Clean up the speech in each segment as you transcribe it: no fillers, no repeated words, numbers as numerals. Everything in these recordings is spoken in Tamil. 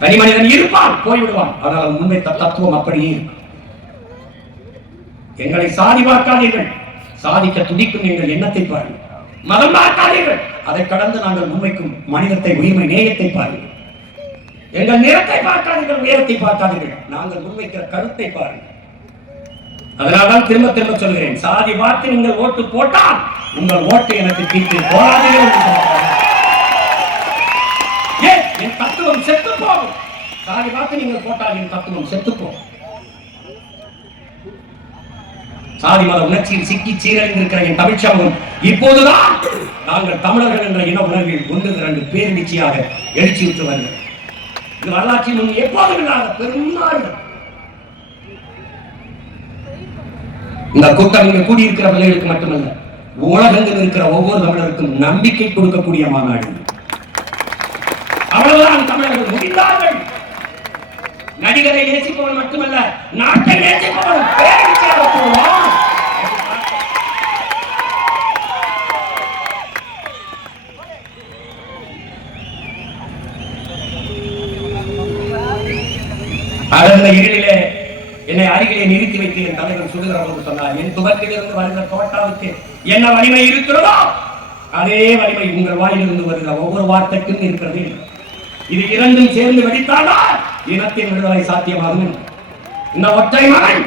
தனி மனிதன் இருப்பான், போய்விடுவான். ஆனால் உண்மை தத்துவம் அப்படியே இருக்கும். எங்களை சாதி பார்க்காதீர்கள், சாதிக்க துடிக்கும் எங்கள் எண்ணத்தை பாருங்கள். மதம் பார்க்காதீர்கள், அதை கடந்து நாங்கள் முன்வைக்கும் மனிதத்தை, உரிமை, நேயத்தை பாருங்கள். எங்கள் நிறத்தை பார்க்காதீர்கள், உயரத்தை பார்க்காதீர்கள், நாங்கள் முன்வைக்கிற கருத்தை பாருங்கள். அதனால்தான் திரும்ப திரும்ப சொல்கிறேன், சாதி பார்த்து நீங்கள் ஓட்டு போட்டால் உங்கள் ஓட்டு எனக்கு தீர்த்து போராடுங்கள். என் தத்துவம் செத்து போகும். சாதி பார்த்து நீங்கள் போட்டால் என் தத்துவம் செத்து போகும். சாதி மத உணர்ச்சியில் சிக்கி சீரழிந்திருக்கிற என் தமிழ் சமூகம் இப்போதுதான் நாங்கள் தமிழர்கள் என்ற இன உணர்வில் 1-2 பேரெழுச்சியாக எழுச்சியுற்று வருகிறோம். இது வரலாற்றில் முன் எப்போதும் இல்லாத பெரும்பாலும் இந்த கூட்டம் இங்கு கூடியிருக்கிற பிள்ளைகளுக்கு மட்டுமல்ல, உலகத்தில் இருக்கிற ஒவ்வொரு தமிழருக்கும் நம்பிக்கை கொடுக்கக்கூடிய மாநாடு. அவ்வளவுதான் தமிழர்கள் முடிந்தார்கள். நடிகரை நேசிப்பவன் மட்டுமல்ல, நாட்டை நேசிப்பவன் பேரெழுச்சியாக கூறுவான். அந்த இருளிலே என்னை அருகிலே நிறுத்தி வைத்து என் தலைவர் சுடுகிற போது சொன்னார், என் துபத்திலிருந்து வருகிற தோட்டாவுக்கு என்ன வலிமை இருக்கிறதோ அதே வலிமை உங்கள் வாயிலிருந்து வருகிற ஒவ்வொரு வார்த்தைக்கும் இருக்கிறது. இது இரண்டும் சேர்ந்து வெடித்தாலா இனத்தின் விடுதலை சாத்தியமாகும். இந்த ஒற்றை மகன்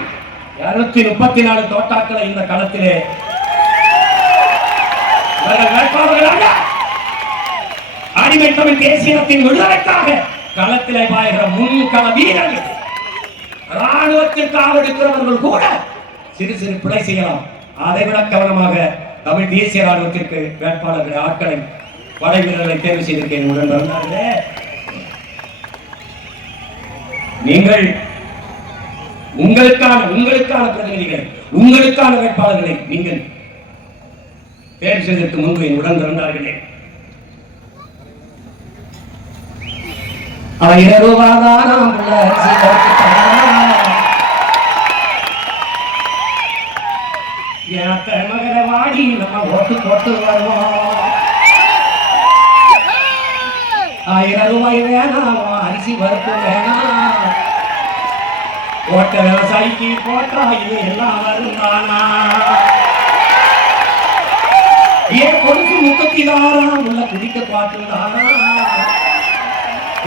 234 தோட்டாக்களை இந்த களத்திலே வேட்பாளர்களாக அடிமை தமிழ் தேசியத்தின் விடுதலைக்காக களத்திலே பாய்கிற முன்கள வீரர்கள், ராணுவத்திற்காக எடுக்கிறவர்கள் கூட சிறு சிறு பிழை செய்யலாம். அதைவிட கவனமாக தமிழ் தேசிய ராணுவத்திற்கு வேட்பாளர்கள் ஆட்களை, படை வீரர்களை தேர்வு செய்திருக்கேன். உடன் வந்தார்களே, நீங்கள் உங்களுக்கான பிரதிநிதிகள், உங்களுக்கான வேட்பாளர்களை நீங்கள் தேர்வு செய்வதற்கு முன்பு என் உடன் இருந்தார்களே, 1000 ரூபாய்தான் மகர வாடி நம்ம ஓட்டு போட்டு வருவோம். 1000 ரூபாய் வேணாம், அரிசி வறுப்பு வேணாம், ஓட்ட விவசாயிக்கு போட்டா இது எல்லாம் வருந்தானா? ஏன் கொடுத்து 30 உள்ள குடிக்க பார்த்துதானா?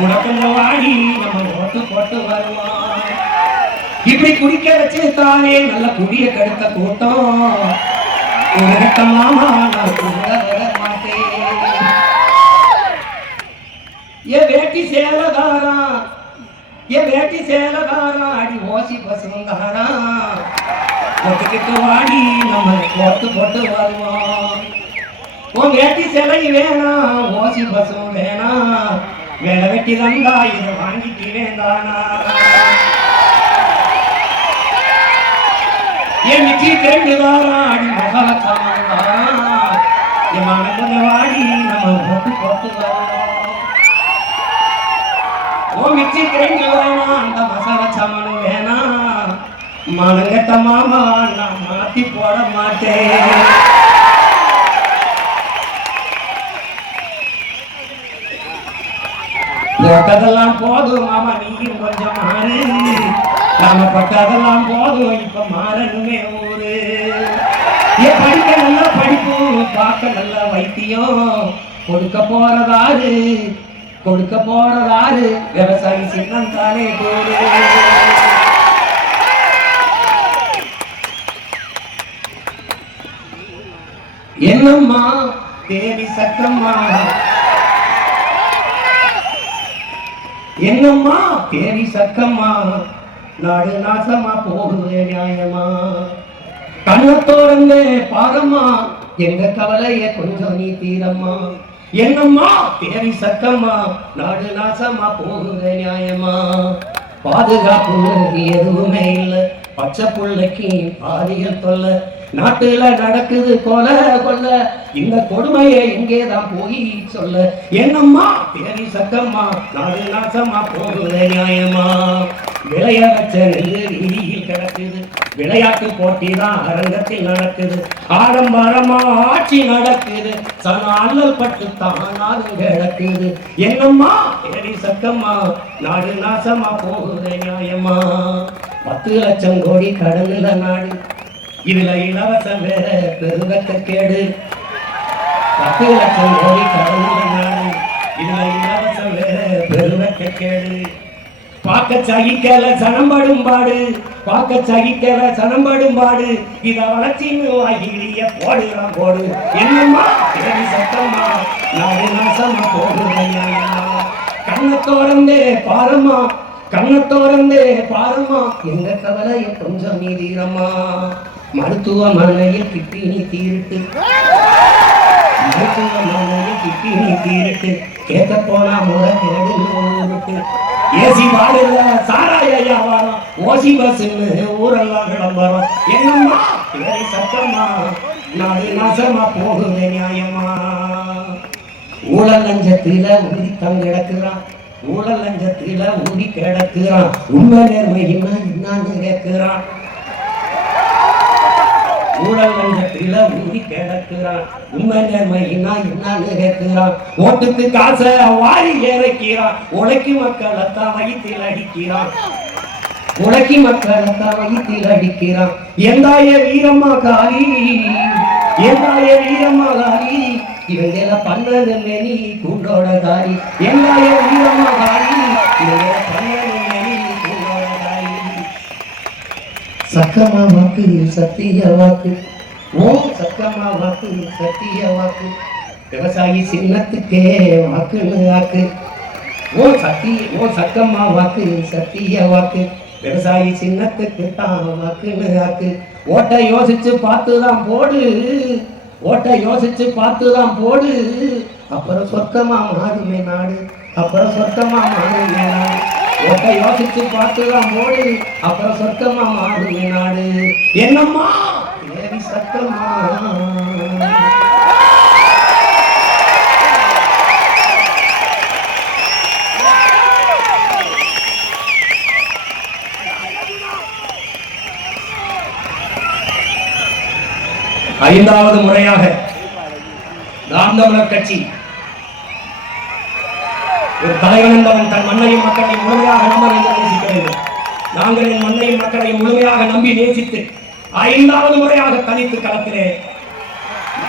உனக்கு வாடி நம்ம ஓட்டு போட்டு வருவோம். இப்படி குடிக்க வச்சு தானே நல்ல குடிய கெடுத்த கூட்டம். மாமா நான் மாட்டேன். ஏ வேட்டி சேலதாரா, ஏ வேட்டி சேலதாரா, அடி ஓசி பசுந்தாரா, ஒட்டுக்கிட்டு வாடி நம்ம ஓட்டு போட்டு வருவோம். உன் வேட்டி சேலை வேணாம், ஓசி பசும் வேணாம், வேலை வெட்டி தந்தா இதை வாங்கிட்டு வேண்டானா? என் மிச்சி தெரிஞ்சுதாரா, அடி மகள சாமான்தாரா, என் மகன் வாடி நம்ம ஓட்டு போட்டு வரோம். ஓ மிச்சி தெரிஞ்சு வேணாம், அந்த மசாலா சாமான் வேணாம், மனங்கட்ட மாமா நான் மாத்தி போட மாட்டேன். போட்டதெல்லாம் போதும் மாமா, நீயும் கொஞ்சம் மாறு, நாம பட்டதெல்லாம் போதும் இப்ப மாறணுமே ஊரு. ஏன் படிக்க நல்லா படிப்பு, பார்க்க நல்லா வைத்தியம், கொடுக்க போறதாரு விவசாயி சின்னம் தானே கூறு. என்னம்மா தேவி சக்கம்மா, என்னம்மா தேவி சக்கம்மா, நாடு நாசமா போகுது நியாயமா? கண்ணத்தோரங்க பாரம்மா, எங்க கவலைய கொஞ்சம் நீ தீரம்மா. என்னம்மா தேவி சக்கம்மா, நாடு நாசமா போகுது நியாயமா? பாதுகாப்பு எதுவுமே இல்லை, பச்சை புள்ளைக்கு பாதிகள் தொல்ல, நாட்டுல நடக்குது கொலை கொல்ல, இந்த கொடுமையை எங்கேதான் போய் சொல்ல? என்னம்மா தேவி சக்கம்மா, நாடு நாசமா போகுது நியாயமா? விளைய வச்ச நெல்லு வீதியில் கிடக்குது, விளையாட்டு போட்டி தான் அரங்கத்தில் நடக்குது, ஆடம்பரமா ஆட்சி நடக்குது, சன அல்லல் பட்டு தானாலும் கிடக்குது. என்னம்மா தேடி சக்கம்மா நாடு நாசமா போகுது நியாயமா. 10 லட்சம் கோடி கடன்ல நாடு, இதுல இலவசம் வேற பெருவக்க கேடு. 10 லட்சம் கோடி கடன்ல நாடு, இதுல இலவசம் வேற பெருவக்க கேடு. பார்க்க சகிக்கல சனம்படும் பாடு, பார்க்க சகிக்கல சனம்படும் பாடு, இத வளர்ச்சின்னு வாகிலிய போடுறான் போடு. என்னம்மா தேடி சத்தம்மா நாடு நாசமா போகுது. கண்ணை தோறந்தே பாரம்மா, கண்ணை தோறந்தே பாரம்மா, எங்க கவலைய கொஞ்சம் நீதிரம்மா. மருத்துவமனையில் கிட்டினி தீருட்டு, மருத்துவமனையில் கிட்டினி தீருட்டு, கேட்க போனா முறை கேடு. ஏசி வாடல சாராய வியாபாரம், ஓசி பஸ்ன்னு ஊரெல்லாம் கிளம்புறோம். என்னம்மா தேடி சத்தம்மா நாடு நாசமா போகுது நியாயமா. ஊழல் லஞ்சத்தில ஊதி கிடக்குறான், ஊழல் லஞ்சத்தில ஊதி கிடக்குறான், உண்மை நேர்மையின்னா என்னன்னு கேட்கிறான். ஊழல் லஞ்சத்தில ஊதி கிடக்குறான், உண்மை நேர்மையின்னா என்னன்னு கேட்கிறான். ஓட்டுக்கு காசை வாரி இறக்கிறான், உழைக்கும் மக்களைத்தான் வயிற்றில் அடிக்கிறான், உழைக்கி மக்களைத்தான் வயிற்றில் அடிக்கிறான். எந்தாய வீரம்மா காளி, எந்தாய வீரம்மா காளி, இவங்கள பண்ணது மெனி கூண்டோட காரி. எந்தாய வீரம்மா காளி, இவங்கள பண்ணது மெனி கூண்டோட காரி. சக்கமா வாக்கு சத்திய வாக்கு, ஓ சக்கமா வாக்கு சத்திய வாக்கு, விவசாயி சின்னத்துக்கே வாக்குன்னு வாக்கு. ஓ சக்கமா வாக்கு சத்திய வாக்கு, விவசாயி சின்னத்துக்கு தான் வாக்குன்னு வாக்கு. ஓட்டை யோசிச்சு பார்த்துதான் போடு, ஓட்டை யோசிச்சு பார்த்துதான் போடு, அப்புறம் சொர்க்கமா மாறுமே நாடு, அப்புறம் சொர்க்கமா மாறுமே நாடு. ஓட்டை யோசிச்சு பார்த்துதான் போடு, அப்புறம் சொர்க்கமா மாறுமே நாடு. என்னம்மா தேவி சத்தம்மா. ஐந்தாவது முறையாக நாம் தமிழர் கட்சி ஒரு தலைவன் என்பவன் தன் மண்ணையும் மக்களையும் முழுமையாக நம்ப நேசிக்க வேண்டும். நாங்கள் என் மண்ணையும் மக்களையும் முழுமையாக நம்பி நேசித்து 5வது முறையாக தனித்து களத்திலே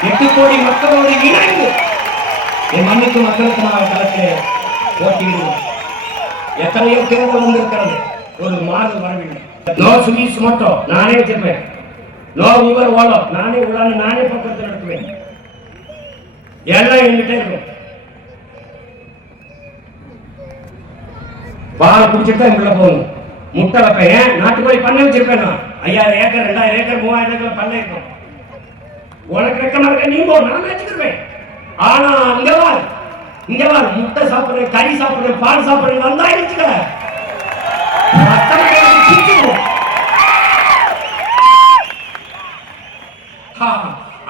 8 கோடி மக்களோடு இணைந்து என் மண்ணுக்கு மக்களுக்கு நான் களத்திலே போட்டியிடுவோம். எத்தனையோ தேர்தல் வந்திருக்கிறது, ஒரு மாறுதல் வரவில்லை. நோ சுவிஸ் மோட்டோ நானே வச்சிருப்பேன், நோ ஊபர் ஓலோ நானே உள்ளான்னு நானே பக்கத்தில் நடத்துவேன். எல்லாம் என்கிட்ட இருக்கும். பால் குடிச்சிட்டு தான் உள்ள போகணும். முட்டை வைப்பேன், நாட்டுக்கோழி பண்ணை வச்சிருப்பேன். நான் 5000 ஏக்கர் 2000 ஏக்கர் 3000 ஏக்கர் பண்ணை இருக்கும். உனக்கு வெக்கமா இருக்க நீ போ, நான் வச்சுக்கிருப்பேன். ஆனா இங்க வா முட்டை சாப்பிடுறேன், கறி சாப்பிடுறேன், பால் சாப்பிடுறேன் வந்தா வச்சுக்க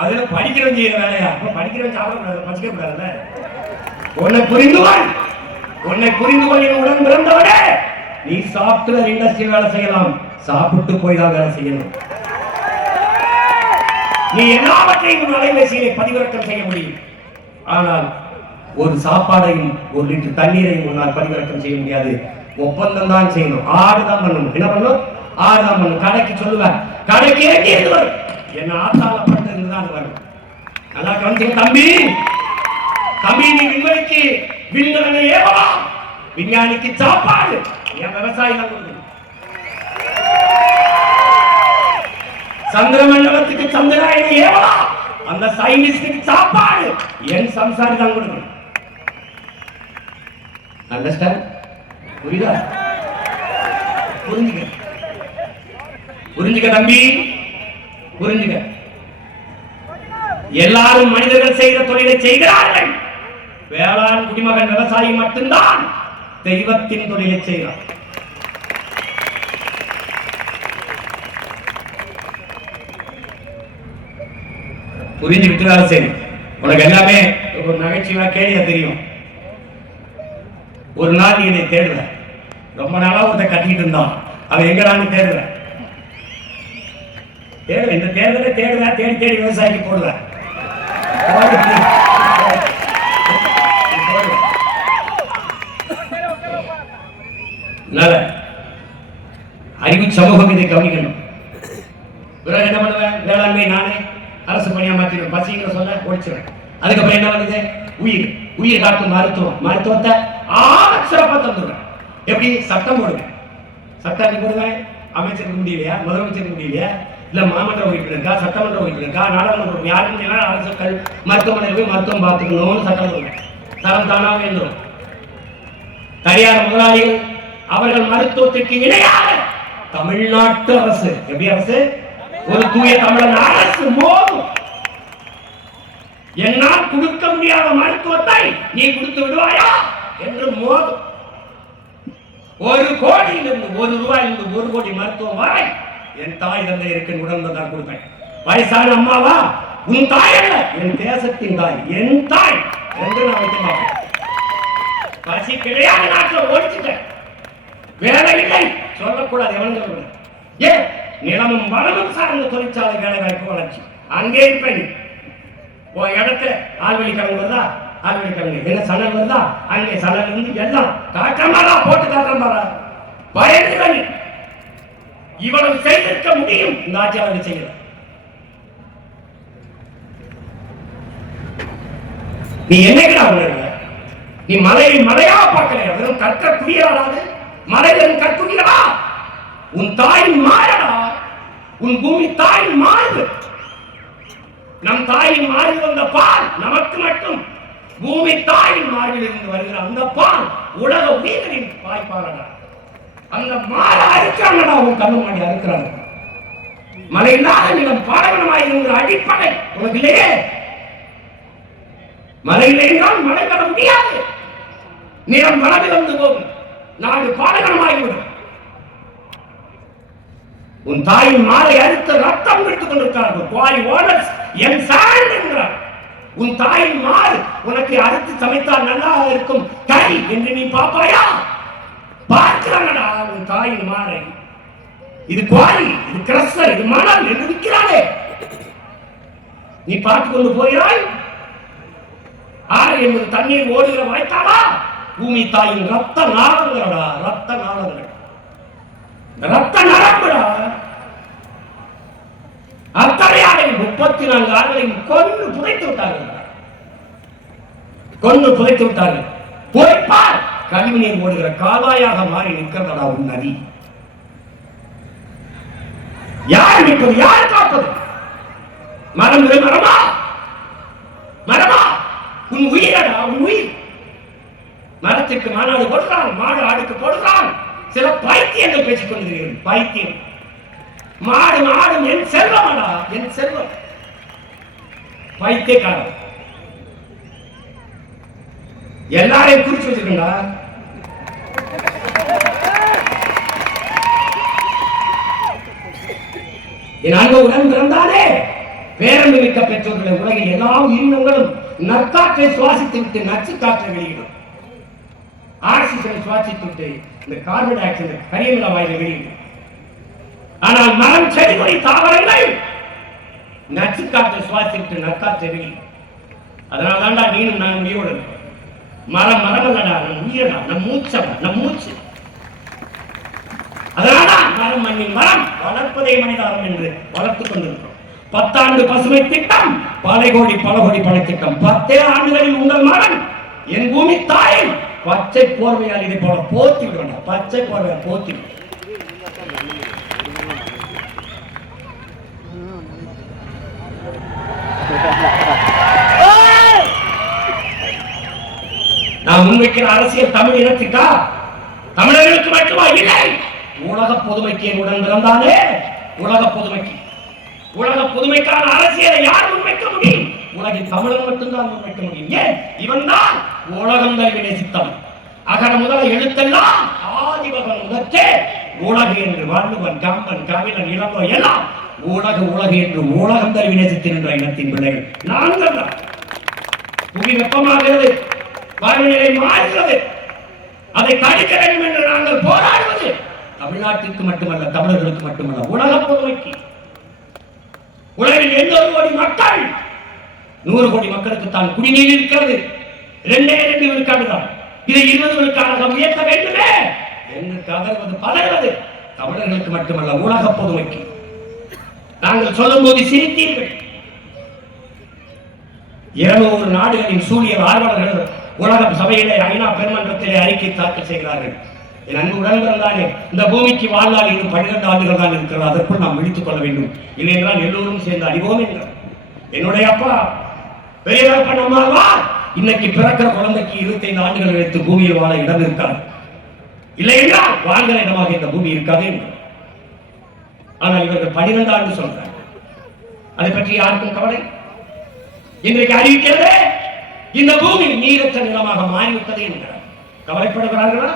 அதுல படிக்கிறவன் செய்யற வேலையா? படிக்கிறவன் சாப்பிட பச்சிக்க கூடாதுல்ல. உன்னை புரிந்து கொள் உடன் பிறந்தவனே. நீ சாப்ட்வேர் இண்டஸ்ட்ரி வேலை செய்யலாம், சாப்பிட்டு போய் தான் வேலை செய்யணும். நீ எல்லாவற்றையும் அலைபேசியிலே பதிவிறக்கம் செய்ய முடியும், ஆனால் ஒரு சாப்பாடையும் 1 லிட்டர் தண்ணீரையும் உன்னால் பதிவிறக்கம் செய்ய முடியாது. ஒப்பந்தம் தான் செய்யணும். ஆடுதான் பண்ணணும். என்ன பண்ணணும்? ஆடுதான் பண்ணணும். கடைக்கு சொல்லுவேன், கடைக்கு ஏற்றி வரும், என்ன ஆத்தால பட்டதுதான் வரும். நல்லா கவனிச்சு தம்பி, நீ விண்வெளிக்கு விண்கலனை ஏவலாம், விஞ்ஞானிக்கு சாப்பாடு என் விவசாயி தான் கொடுக்கணும். சந்திரமண்டலத்துக்கு சந்திராயனை ஏவலாம், அந்த சயின்டிஸ்டுக்கு சாப்பாடு என் சம்சாரி தான் கொடுக்கணும். அண்டர்ஸ்டாண்ட்? புரியுதா? புரிஞ்சுக்க தம்பி, புரிஞ்சுக்க. எல்லாரும் மனிதர்கள் செய்கிற தொழிலை செய்கிறார்கள். வேளாண் குடிமகன் விவசாயி மட்டும்தான் தெய்வத்தின் தொழிலை செய்கிறார். புரிஞ்சுக்கிட்டு வேலை செய்யும். உனக்கு எல்லாமே ஒரு நகைச்சுவா கேள்வியா தெரியும். ஒரு நாள் நீ இதை தேடுற, ரொம்ப நாளா ஒருத்த கட்டிட்டு இருந்தான், அவன் எங்கடான்னு தேடுற. இந்த தேர்தலை தேடுதா தேடி தேடி விவசாயிக்கு போடுவேன். அறிவு சமூகம் இதை கவனிக்கணும். பிறகு என்ன பண்ணுவேன்? வேளாண்மை நானே அரசு பணியா மாற்றிடுவேன். பசிங்கிற சொல்ல ஒழிச்சிடுவேன். அதுக்கப்புறம் என்ன பண்ணுது? உயிர் காக்கும் மருத்துவத்தை சிறப்பாக தந்துடுவேன். எப்படி? சட்டம் போடுவேன். சட்டம் போடுவேன். அமைச்சருக்கு முடியலையா? முதலமைச்சருக்கு முடியலையா? இல்ல மாமன்ற உறுப்பினருக்கா, சட்டமன்ற உறுப்பினருக்கா, நாடாளுமன்ற யாருக்கும் அரசுகள் மருத்துவமனையில் போய் மருத்துவம் பார்த்துக்கணும்னு சட்டம் போடுவேன். தரம் தானாக என்றும் தனியார் முதலாளிகள் அவர்கள் மருத்துவத்திற்கு இணையாக தமிழ்நாட்டு அரசு, எப்படி அரசு? ஒரு தூய தமிழன் அரசு மோதும். என்னால் கொடுக்க முடியாத மருத்துவத்தை நீ கொடுத்து விடுவாயா என்று மோதும். 1 கோடியிலிருந்து 1 ரூபாயிலிருந்து 1 கோடி மருத்துவம் வரை என் தாய் தந்தை இருக்க உடன்பதான் கொடுப்பேன். வயசான அம்மாவா? உன் தாய் அல்ல, என் தேசத்தின் தாய், என் தாய் என்று நான் வைக்க மாட்டேன். பசி கிடையாது, நாட்டில் ஒழிச்சுட்டேன். வேலை இல்லை சொல்லக்கூடாது. எவன் ஏன்? நிலமும் வளமும் சார்ந்த தொழிற்சாலை வேலை வாய்ப்பு வளர்ச்சி. அங்கே இருப்பேன். உன் இடத்துல ஆழ்வெளி கிழங்கு வருதா? ஆழ்வெளி கிழங்கு என்ன சணல் வருதா? அங்கே சணல் இருந்து எல்லாம் காட்டமாரா போட்டு காட்டமாரா பயந்து இவ்வளவு செய்திருக்க முடியும். இந்த ஆட்சியாளர்கள் செய்யல. நீ என்னைக்குடா உணர்வு? நீ மலையை மலையா பார்க்கலையா? வெறும் கற்ற குடியாடாது மலையின் கற்குடியா? உன் தாயின் மாறடா. உன் பூமி தாயின் மாறு. நம் தாயின் மாறி வந்த பால் நமக்கு மட்டும். பூமி தாயின் மாறில் இருந்து வருகிற அந்த பால் உலக உயிரின் வாய்ப்பாளடா. அந்த மாற அறுக்கிறாங்கடா. உன் கண்ணு மாடி அறுக்கிறாங்க. மழை இல்லாத நிலம் பாலைவனமாய் இருக்கிற அடிப்படை உனக்கு இல்லையே. மழை இல்லைன்றால் மழை பெற முடியாது. நிலம் வளமிழந்து போகும். நாடு பாலைவனமாகிவிடும். உன் தாயின் மாலை அறுத்த ரத்தம் விட்டுக் கொண்டிருக்கிறார்கள். குவாரி ஓனர்ஸ் என் சாண்ட் என்கிறார். உன் தாயின் மாறு உனக்கு அறுத்து சமைத்தால் நல்லா இருக்கும் கறி என்று நீ பாப்பாயா? பார்க்கிறாங்கடா உன் தாயின் மாறை. இது குவாரி, இது கிரஸ்டர், இது மணல் என்று விற்கிறானே. நீ பார்த்துக் கொண்டு போகிறாய். ஆறு என்பது தண்ணீர் ஓடுகிற வாய்க்காலா? பூமி தாயின் ரத்த நாளங்களடா. ரத்த நாளங்கள், ரத்த நரம்புடா. அத்தனையாரை 34 ஆண்களையும் கொன்று புதைத்து விட்டார்கள். கொன்று புதைத்து விட்டார்கள். போய்ப்பார், கழிவு நீர் ஓடுகிற கால்வாயாக மாறி நிற்கிறதா உன் நதி. யார் நிற்பது? யார் காப்பது? மரம் மரமா? மரமா? உன் உயிரடா, உன் உயிர். மரத்திற்கு மாநாடு போடுறான், மாடு ஆடுக்கு போடுறான். சில பைத்தியங்கள் பேசிக் கொண்டிருக்கிறீர்கள். பைத்தியம். மாடு மாடும் என் செல்வமாடா, என் செல்வம். பைத்தியக்காரன். எல்லாரையும் குறிச்சு வச்சிருக்கா. என் அன்பு உடன் பிறந்தானே பேரன்பு மிக்க பெற்றோர்களை உலகில் எல்லா உயிரினங்களும் நற்காற்றை சுவாசித்து விட்டு நச்சு காற்றை வெளியிடும். ஆக்சிஜனை சுவாசித்து விட்டு இந்த கார்பன் டை ஆக்சைடு கரியமில வாயிலை வெளியிடும். ஆனால் மரம், செடி, கொடி, தாவரங்கள் நச்சு காற்றை சுவாசித்து நற்காற்றை வெளியிடும். அதனால தான்டா நீனும் நான் உயிரோடு. மரம் மரமல்லடா, நம் உயிரடா, நம் மூச்சடா, நம் மூச்சு. அதனால்தான் மரம் மண்ணின் மரம் வளர்ப்பதே மனிதாரம் என்று வளர்த்துக் கொண்டிருக்கிறோம். 10 ஆண்டு பசுமை திட்டம், பல கோடி படை திட்டம். 10 ஆண்டுகளில் உங்கள் மகன் என் பூமி தாயை பச்சை போர்வையால் இதை போல போத்தி விடுவாங்க. பச்சை போர்வையால் போத்தி. நான் முன்வைக்கிற அரசியல் தமிழ் இனத்துக்கா? தமிழர்களுக்கு மட்டுமா? இல்லை, உலக பொதுமைக்கு உடன் பிறந்தாலே. உலக பொதுமைக்கு, உலக புதுமைக்கான அரசியலை யார் முன்வைக்க முடியும்? உலகின் தமிழன் மட்டும்தான் முன்வைக்க முடியும். ஏன்? இவன் தான் உலகம் தழுவி நேசித்தான். அகர முதல எழுத்தெல்லாம் ஆதிபகன் முதற்றே உலகு என்று வாழ்வன் கம்பன் கவிழன் இளங்கோ எல்லாம் உலகு உலகு என்று உலகம் தழுவி நேசித்திருந்த இனத்தின் பிள்ளைகள் நாங்கள் தான். புவி வெப்பமாகிறது, பருவநிலை மாறுகிறது. அதை தடுக்க வேண்டும் என்று நாங்கள் போராடுவது தமிழ்நாட்டிற்கு மட்டுமல்ல, தமிழர்களுக்கு மட்டுமல்ல, உலக பொதுமைக்கு. உலகில் 800 கோடி மக்கள், 100 கோடி மக்களுக்கு தான் குடிநீர் இருக்கிறது. 2 விழுக்காடு தான். இதை 20 விழுக்காடாக உயர்த்த வேண்டுமே என்று கதறுவது பதறுவது தமிழர்களுக்கு மட்டுமல்ல, உலக பொதுமைக்கு. நாங்கள் சொல்லும் போது சிரித்தீர்கள். 200 நாடுகளின் சூழியல் ஆர்வலர்கள் உலக சபையிலே, ஐநா பெருமன்றத்திலே அறிக்கை தாக்கல் செய்கிறார்கள். என் அன்பு உடன்பிறந்தானே, இந்த பூமிக்கு வாழ்நாள் இன்னும் 12 ஆண்டுகள் தான் இருக்கிறது. அதற்குள் நாம் விழித்துக் கொள்ள வேண்டும். இல்லை என்றால் எல்லோரும் சேர்ந்து அடிவோம் என்றார். என்னுடைய அப்பா பெரியவர் நம்மால் இன்னைக்கு பிறக்கிற குழந்தைக்கு 25 ஆண்டுகள் வைத்து பூமியில் வாழ இடம் இருக்காது. இல்லை என்றால் வாழ்கிற இடமாக இந்த பூமி இருக்காது என்றார். ஆனால் இவர்கள் 12 ஆண்டு சொல்றாங்க. அதை பற்றி யாருக்கும் கவலை? இன்றைக்கு அறிவிக்கிறது இந்த பூமி நீரற்ற நிலமாக மாறிவிட்டது என்கிறார். கவலைப்படுகிறார்களா?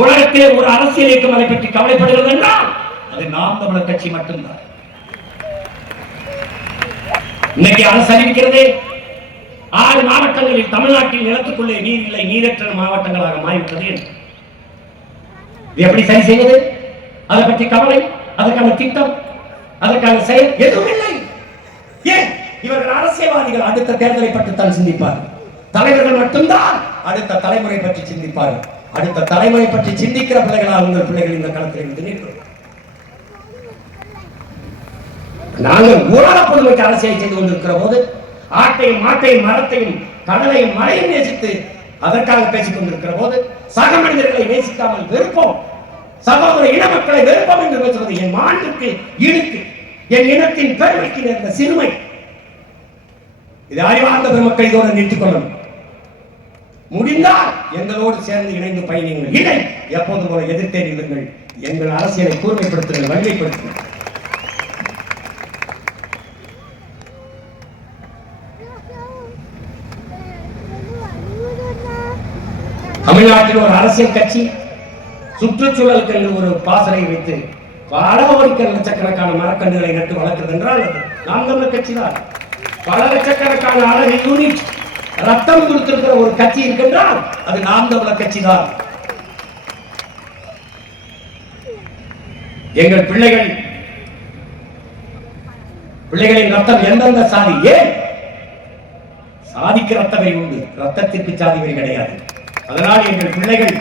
உலகத்திலே ஒரு அரசியல் இயக்கம் அதை பற்றி கவலைப்படுகிறது என்றால் அது நாம் தமிழர் கட்சி மட்டும்தான். இன்னைக்கு அரசு அறிவிக்கிறது 6 மாவட்டங்களில் தமிழ்நாட்டில் நிலத்துக்குள்ளே நீர் இல்லை, நீரற்ற மாவட்டங்களாக மாறிவிட்டது என்று. எப்படி சரி செய்வது? அதை பற்றி கவலை, அதற்கான திட்டம், அதற்கான செயல் எதுவும் இல்லை. ஏன்? இவர்கள் அரசியல்வாதிகள் அடுத்த தேர்தலை பற்றி தான் சிந்திப்பார்கள். தலைவர்கள் மட்டும்தான் அடுத்த தலைமுறை பற்றி சிந்திப்பார்கள். அடுத்த தலைமுறை பற்றி சிந்திக்கிற பிள்ளைகளால் உங்கள் பிள்ளைகள் இந்த களத்தில் இருந்து நிற்கிறோம். நாங்கள் உலக பொதுமைக்கு அரசியலை செய்து கொண்டிருக்கிற போது ஆட்டையும் மாட்டையும் மரத்தையும் கடலையும் மழையும் நேசித்து அதற்காக பேசிக் கொண்டிருக்கிற போது சக மனிதர்களை நேசிக்காமல் வெறுப்போம், சகோதர இன மக்களை வெறுப்போம் என்று பேசுவது என் மாண்புக்கு இழுக்கு, என் இனத்தின் பெருமைக்கு நேர்ந்த சிறுமை. இது அறிவார்ந்த பெருமக்கள் இதோடு நிறுத்திக் கொள்ளணும். முடிந்தால் எங்களோடு சேர்ந்து இணைந்து பயணியுங்கள். இதை எப்போதும் போல எதிர்த்தே நில்லுங்கள். எங்கள் அரசியலை கூர்மைப்படுத்துங்கள், வலிமைப்படுத்துங்கள். தமிழ்நாட்டில் ஒரு அரசியல் கட்சி சுற்றுச்சூழலுக்கு என்று ஒரு பாசனை வைத்து பல லட்சக்கணக்கான மரக்கன்றுகளை நட்டு வளர்க்கிறது என்றால் அது நாம் தமிழர் கட்சி தான். பல லட்சக்கணக்கான அழகு யூனிட் ரத்தம் கொடுத்திருக்கிற ஒரு கட்சி இருக்கின்றால் அது நாம் தமிழர் கட்சி தான். எங்கள் பிள்ளைகளின் ரத்தம் எந்தெந்த சாதி? ஏன் சாதிக்கு ரத்தவை உண்டு, ரத்தத்திற்கு சாதிவை கிடையாது. அதனால் எங்கள் பிள்ளைகள்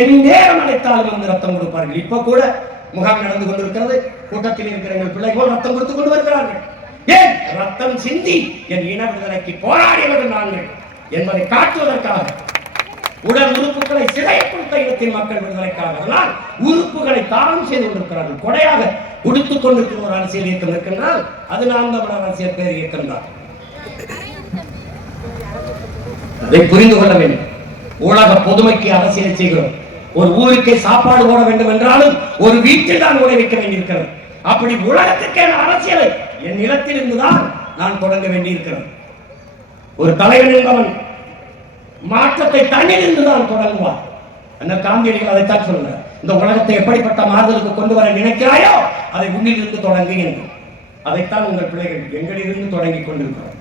எந்நேரம் அழைத்தாலும் வந்து ரத்தம் கொடுப்பார்கள். இப்ப கூட முகாம் நடந்து கொண்டிருக்கிறது. கூட்டத்தில் இருக்கிற எங்கள் பிள்ளைகள் ரத்தம் கொடுத்து கொண்டு வருகிறார்கள். ஏன்? ரத்தம் சிந்தி என் இன விடுதலைக்கு போராடியவர்கள் நாங்கள் என்பதை காட்டுவதற்காக. உடல் உறுப்புகளை சிறையை கொடுத்த இடத்தின் மக்கள் விடுதலைக்காக. அதனால் உறுப்புகளை தானம் செய்து கொண்டிருக்கிறார்கள். கொடையாக கொடுத்துக் கொண்டிருக்கிற ஒரு அரசியல் இயக்கம் இருக்கின்றால் அது நாம் தமிழர் அரசியல் பேர் இயக்கம் தான். அதை புரிந்து கொள்ள வேண்டும். உலக பொதுமைக்கு அரசியலை செய்கிறோம். ஒரு ஊருக்கே சாப்பாடு போட வேண்டும் என்றாலும் ஒரு வீட்டில் தான் உணை வைக்க வேண்டியிருக்கிறது. அப்படி உலகத்துக்கான அரசியலை என் நிலத்தில் இருந்துதான் நான் தொடங்க வேண்டியிருக்கிறேன். ஒரு தலைவன் என்பவன் மாற்றத்தை தண்ணில் இருந்துதான் தொடங்குவார். அந்த காந்தியடிகள் அதைத்தான் சொல்றார். இந்த உலகத்தை எப்படிப்பட்ட மாறுதலுக்கு கொண்டு வர நினைக்கிறாயோ அதை உன்னிலிருந்து தொடங்கு என்று. அதைத்தான் உங்கள் பிள்ளைகள் எங்களிலிருந்து தொடங்கி கொண்டிருக்கிறோம்.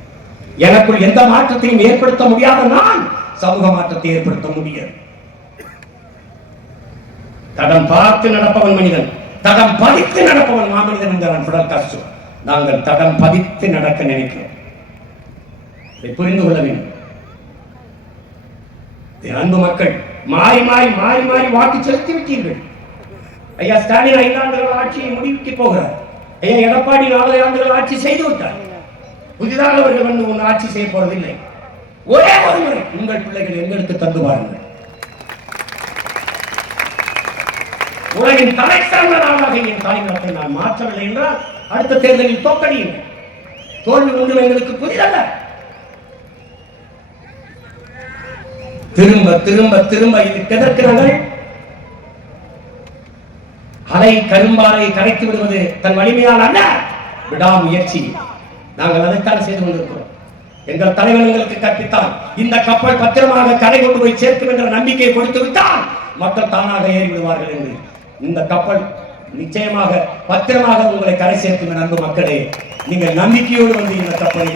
எனக்குள் எந்த மாற்றத்தையும் ஏற்படுத்த முடியாத நான் சமூக மாற்றத்தை ஏற்படுத்த முடியாது. தடம் பார்த்து நடப்பவன் மனிதன், தடம் பதித்து நடப்பவன் மாமனிதன் என்றான் பிடல் காஸ்ட்ரோ. நாங்கள் தடம் பதித்து நடக்க நினைக்கிறோம். இதை புரிந்து கொள்ள வேண்டும். அன்பு மக்கள், மாறி மாறி மாறி மாறி வாக்கு செலுத்தி விட்டீர்கள். ஐயா ஸ்டாலின் 5 ஆண்டுகள் ஆட்சியை முடிவுக்கு போகிறார். ஐயா எடப்பாடி 4 ஆண்டுகள் ஆட்சி செய்து விட்டார். புதிதாக அவர்கள் வந்து ஒன்று ஆட்சி செய்ய போறதில்லை. ஒரே ஒரு முறை உங்கள் பிள்ளைகள் எங்களுக்கு தந்து பாருங்கள். உலகின் தலை சார்ந்த நாளாக என் தாய்நாட்டை நான் மாற்றவில்லை என்றால் அடுத்த தேர்தலில் தோற்கடியுங்கள். தோல்வி ஒன்று எங்களுக்கு புதிதல்ல. திரும்ப திரும்ப திரும்ப இது எதற்கிறார்கள்? அலை கரும்பாலை கரைத்து விடுவது தன் வலிமையால் அல்ல, விடாமுயற்சி. நாங்கள் அதைத்தான் செய்து கொண்டிருக்கிறோம். எங்கள் தலைவன் எங்களுக்கு கற்பித்தால் இந்த கப்பல் பத்திரமாக கரை கொண்டு போய் சேர்க்கும் என்ற நம்பிக்கையை கொடுத்து விட்டால் மக்கள் தானாக ஏறி விடுவார்கள் என்று. இந்த கப்பல் நிச்சயமாக பத்திரமாக உங்களை கரை சேர்க்கும் அன்பு மக்களே. நீங்கள் நம்பிக்கையோடு வந்து இந்த கப்பலை